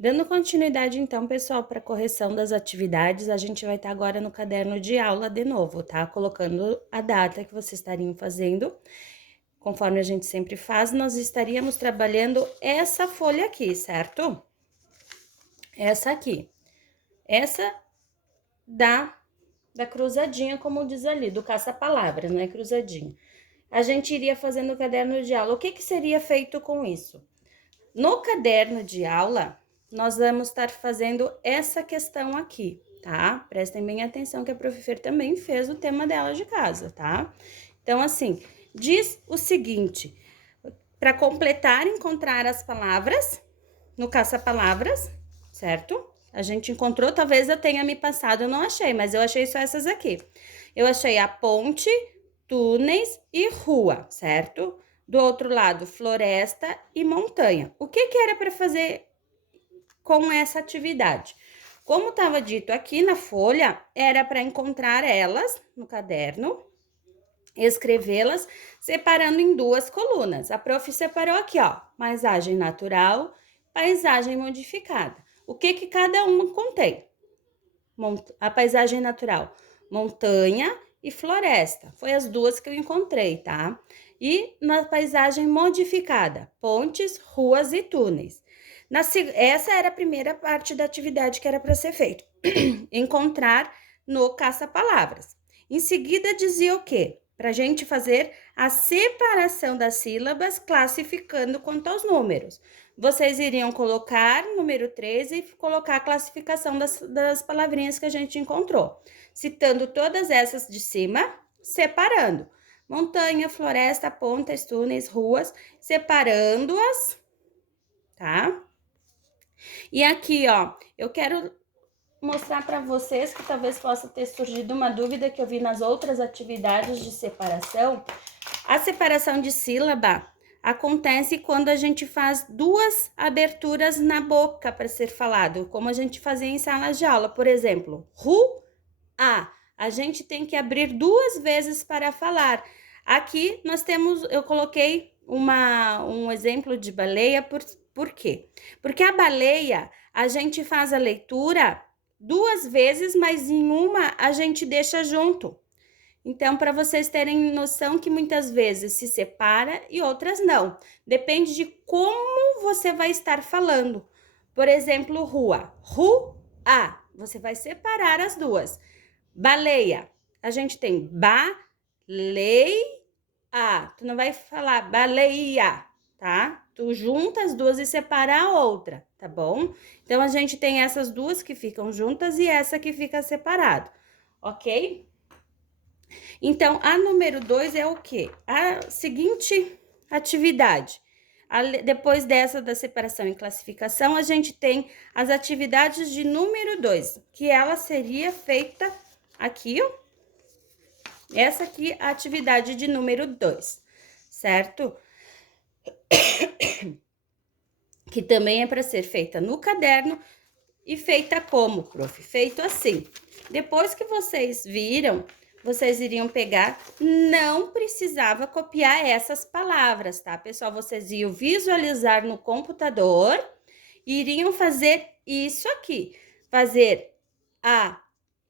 Dando continuidade, então, pessoal, para correção das atividades, a gente vai estar agora no caderno de aula de novo, tá? Colocando a data que vocês estariam fazendo. Conforme a gente sempre faz, nós estaríamos trabalhando essa folha aqui, certo? Essa aqui. Essa da cruzadinha, como diz ali, do caça-palavras, não é cruzadinha. A gente iria fazendo o caderno de aula. O que seria feito com isso? No caderno de aula, nós vamos estar fazendo essa questão aqui, tá? Prestem bem atenção que a Prof. Fer também fez o tema dela de casa, tá? Então, assim, diz o seguinte: para completar, encontrar as palavras no caça-palavras, certo? A gente encontrou, talvez eu tenha me passado, eu não achei, mas eu achei só essas aqui. Eu achei a ponte, túneis e rua, certo? Do outro lado, floresta e montanha. O que era para fazer com essa atividade? Como estava dito aqui na folha, era para encontrar elas no caderno, escrevê-las, separando em duas colunas. A prof separou aqui, ó, paisagem natural, paisagem modificada. O que cada uma contém? A paisagem natural, montanha e floresta. Foi as duas que eu encontrei, tá? E na paisagem modificada, pontes, ruas e túneis. Essa era a primeira parte da atividade que era para ser feito. Encontrar no caça-palavras. Em seguida, dizia o quê? Para a gente fazer a separação das sílabas, classificando quanto aos números. Vocês iriam colocar número 13 e colocar a classificação das palavrinhas que a gente encontrou, citando todas essas de cima, separando. Montanha, floresta, pontes, túneis, ruas, separando-as, tá? E aqui, ó, eu quero mostrar para vocês que talvez possa ter surgido uma dúvida que eu vi nas outras atividades de separação. A separação de sílaba acontece quando a gente faz duas aberturas na boca para ser falado, como a gente fazia em salas de aula, por exemplo, ru-a. A gente tem que abrir duas vezes para falar. Aqui nós temos, eu coloquei um exemplo de baleia, por quê? Porque a baleia, a gente faz a leitura duas vezes, mas em uma a gente deixa junto. Então, para vocês terem noção que muitas vezes se separa e outras não. Depende de como você vai estar falando. Por exemplo, rua. Ru-a. Você vai separar as duas. Baleia. A gente tem ba-lei-a. Tu não vai falar baleia, tá? Tu junta as duas e separa a outra, tá bom? Então, a gente tem essas duas que ficam juntas e essa que fica separado, ok? Então, a número 2 é o quê? A seguinte atividade. Depois dessa da separação e classificação, a gente tem as atividades de número 2, que ela seria feita aqui, ó. Essa aqui é a atividade de número 2, certo? Que também é para ser feita no caderno e feita como, prof? Feito assim. Depois que vocês viram, vocês iriam pegar, não precisava copiar essas palavras, tá, pessoal? Vocês iam visualizar no computador e iriam fazer isso aqui. Fazer a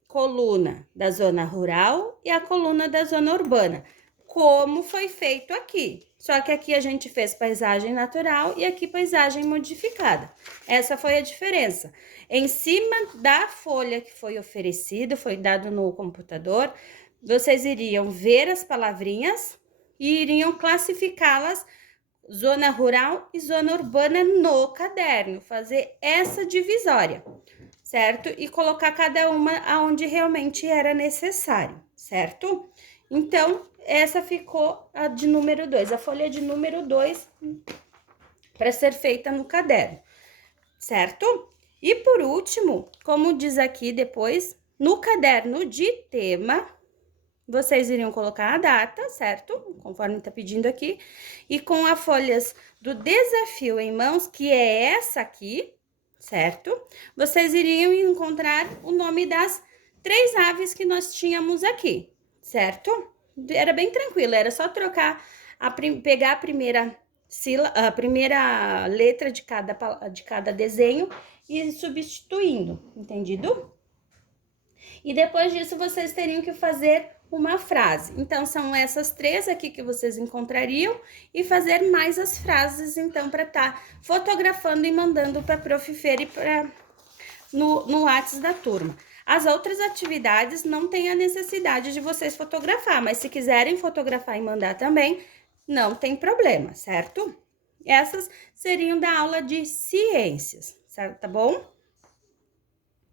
coluna da zona rural e a coluna da zona urbana, como foi feito aqui. Só que aqui a gente fez paisagem natural e aqui paisagem modificada. Essa foi a diferença. Em cima da folha que foi oferecido, foi dado no computador, vocês iriam ver as palavrinhas e iriam classificá-las zona rural e zona urbana no caderno, fazer essa divisória, certo? E colocar cada uma aonde realmente era necessário, certo? Então, essa ficou a de número 2, a folha de número 2 para ser feita no caderno, certo? E por último, como diz aqui depois, no caderno de tema, vocês iriam colocar a data, certo? Conforme está pedindo aqui. E com as folhas do desafio em mãos, que é essa aqui, certo? Vocês iriam encontrar o nome das 3 aves que nós tínhamos aqui, certo? Era bem tranquilo, era só trocar, pegar a primeira a primeira letra de cada desenho e substituindo, entendido? E depois disso, vocês teriam que fazer uma frase. Então, são essas 3 aqui que vocês encontrariam e fazer mais as frases, então, para estar fotografando e mandando para a Prof. Fer e no WhatsApp da turma. As outras atividades não tem a necessidade de vocês fotografar, mas se quiserem fotografar e mandar também, não tem problema, certo? Essas seriam da aula de ciências, certo? Tá bom?